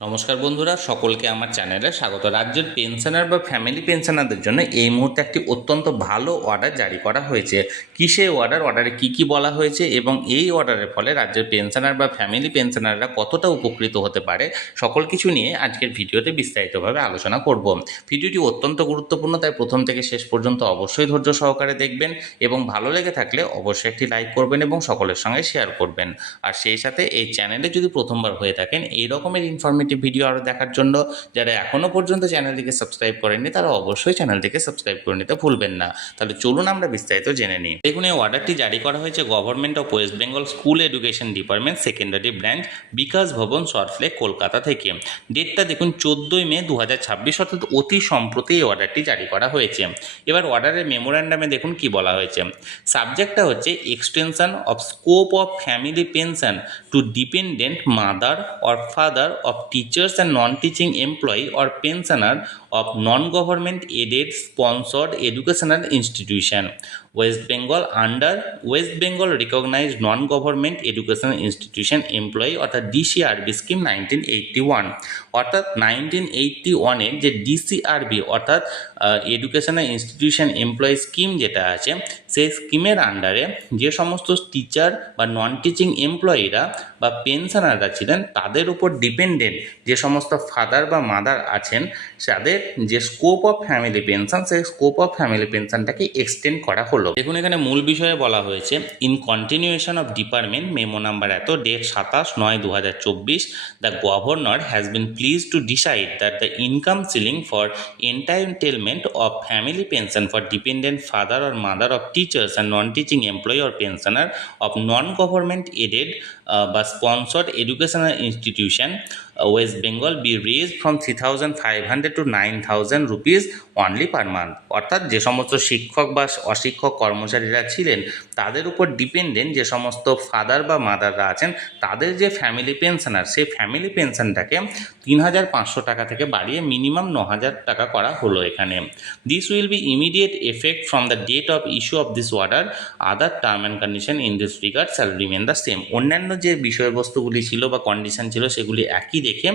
নমস্কার বন্ধুরা, সকলকে আমার চ্যানেলে স্বাগত। রাজ্যের পেনশনার বা ফ্যামিলি পেনশনারদের জন্য এই মুহূর্তে একটি অত্যন্ত ভালো অর্ডার জারি করা হয়েছে। কিসে অর্ডারে কি বলা হয়েছে এবং এই অর্ডারের ফলে রাজ্যের পেনশনার বা ফ্যামিলি পেনশনাররা কতটা উপকৃত হতে পারে, সকল কিছু নিয়ে আজকের ভিডিওতে বিস্তারিতভাবে আলোচনা করব। ভিডিওটি অত্যন্ত গুরুত্বপূর্ণ, তাই প্রথম থেকে শেষ পর্যন্ত অবশ্যই ধৈর্য সহকারে দেখবেন এবং ভালো লেগে থাকলে অবশ্যই একটি লাইক করবেন এবং সকলের সঙ্গে শেয়ার করবেন। আর সেই সাথে এই চ্যানেলে যদি প্রথমবার হয়ে থাকেন এই রকমের ইনফরমেটিভ ভিডিও আরও দেখার জন্য যারা এখনও পর্যন্ত চ্যানেলটিকে সাবস্ক্রাইব করেননি তারা অবশ্যই চ্যানেলটিকে সাবস্ক্রাইব করে নিতে ভুলবেন না। তাহলে চলুন আমরা বিস্তারিত জেনে নিই। দেখুন, এই অর্ডারটি জারি করা হয়েছে government of West Bengal school education department secondary branch, Bikash Bhavan, Salt Lake, Kolkata থেকে। ডেটটা দেখুন 14ই মে 2026, অর্থাৎ অতি সম্প্রতি এই অর্ডারটি জারি করা হয়েছে। এবার অর্ডারের মেমোরান্ডামে দেখুন কি বলা হয়েছে। সাবজেক্টটা হচ্ছে extension of scope of family pension to dependent mother or father of teachers and non-teaching employee or pensioner of non-government aided sponsored educational institution West Bengal under West Bengal recognized non-government educational institution employee অর্থাৎ ডিসিআরবি scheme 1981। অর্থাৎ 1981-এর যে ডিসিআরবি অর্থাৎ educational institution employee scheme যেটা আছে, সেই স্কিমের আন্ডারে যে সমস্ত টিচার বা নন টিচিং এমপ্লয়িরা বা পেনশনাররা ছিলেন তাদের উপর ডিপেন্ডেন্ট যে সমস্ত ফাদার বা মাদার আছেন, তাদের যে স্কোপ অফ ফ্যামিলি পেনশন, সেই স্কোপ অফ ফ্যামিলি পেনশনটাকে এক্সটেন্ড করা হলো। দেখুন, এখানে মূল বিষয়ে বলা হয়েছে in continuation of department memo number এত date 27/9/2024, the governor has been please to decide that the income ceiling for entitlement of family pension for dependent father or mother of teachers and non-teaching employee or pensioner of non-government aided বা sponsored educational institution West Bengal be raised from 3,500 to 9,000 rupees only per month. অর্থাৎ যে সমস্ত শিক্ষক বা অশিক্ষক কর্মচারীরা ছিলেন তাদের উপর ডিপেন্ডেন্ট যে সমস্ত ফাদার বা মাদাররা আছেন, তাদের যে ফ্যামিলি পেনশনার, সেই ফ্যামিলি পেনশনটাকে 3,500 টাকা থেকে বাড়িয়ে মিনিমাম 9,000 টাকা করা হলো এখানে। This will be immediate effect from the date of issue of this order. Other term and condition in this regard shall remain the same. অন্যান্য যে বিষয়বস্তুগুলি ছিল বা কন্ডিশন ছিল সেগুলি একই রেখে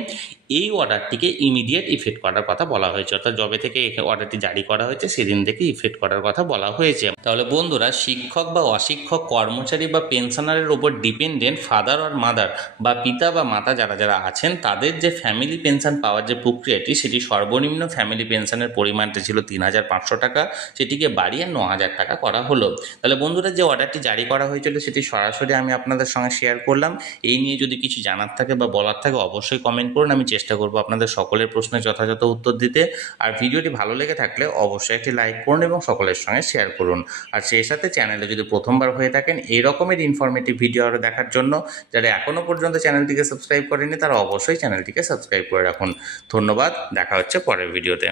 এই অর্ডারটিকে ইমিডিয়েট ইফেক্ট করার কথা বলা হয়েছে। অর্থাৎ যবে থেকে অর্ডারটি জারি করা হয়েছে সেদিন থেকে ইফেক্ট করার কথা বলা হয়েছে। তাহলে বন্ধুরা, শিক্ষক বা অশিক্ষক কর্মচারী বা পেনশনারের উপর ডিপেন্ডেন্ট ফাদার আর মাদার বা পিতা বা মাতা যারা আছেন, তাদের যে ফ্যামিলি পেনশন পাওয়ার যে প্রক্রিয়াটি, সেটি সর্বনিম্ন ফ্যামিলি পেনশনের পরিমাণটা ছিল 3,500 টাকা, সেটিকে বাড়িয়ে 9,000 টাকা করা হলো। তাহলে বন্ধুরা, যে অর্ডারটি জারি করা হয়েছিল সেটি সরাসরি আমি আপনাদের সঙ্গে শেয়ার করলাম। এই নিয়ে যদি কিছু জানার থাকে বা বলার থাকে অবশ্যই কমেন্ট করুন, আমি চেষ্টা করব আপনাদের সকলের প্রশ্নের যথাযথ উত্তর দিতে। আর ভিডিওটি ভালো লেগে থাকলে অবশ্যই একটি লাইক করুন এবং সকলের সঙ্গে শেয়ার করুন। আর সেই সাথে চ্যানেলে যদি প্রথমবার হয়ে থাকেন এই রকমের ইনফরমেটিভ ভিডিও আরও দেখার জন্য যারা এখনও পর্যন্ত চ্যানেলটিকে সাবস্ক্রাইব করেনি তারা অবশ্যই চ্যানেলটিকে সাবস্ক্রাইব করে রাখুন। ধন্যবাদ, দেখা হচ্ছে পরের ভিডিওতে।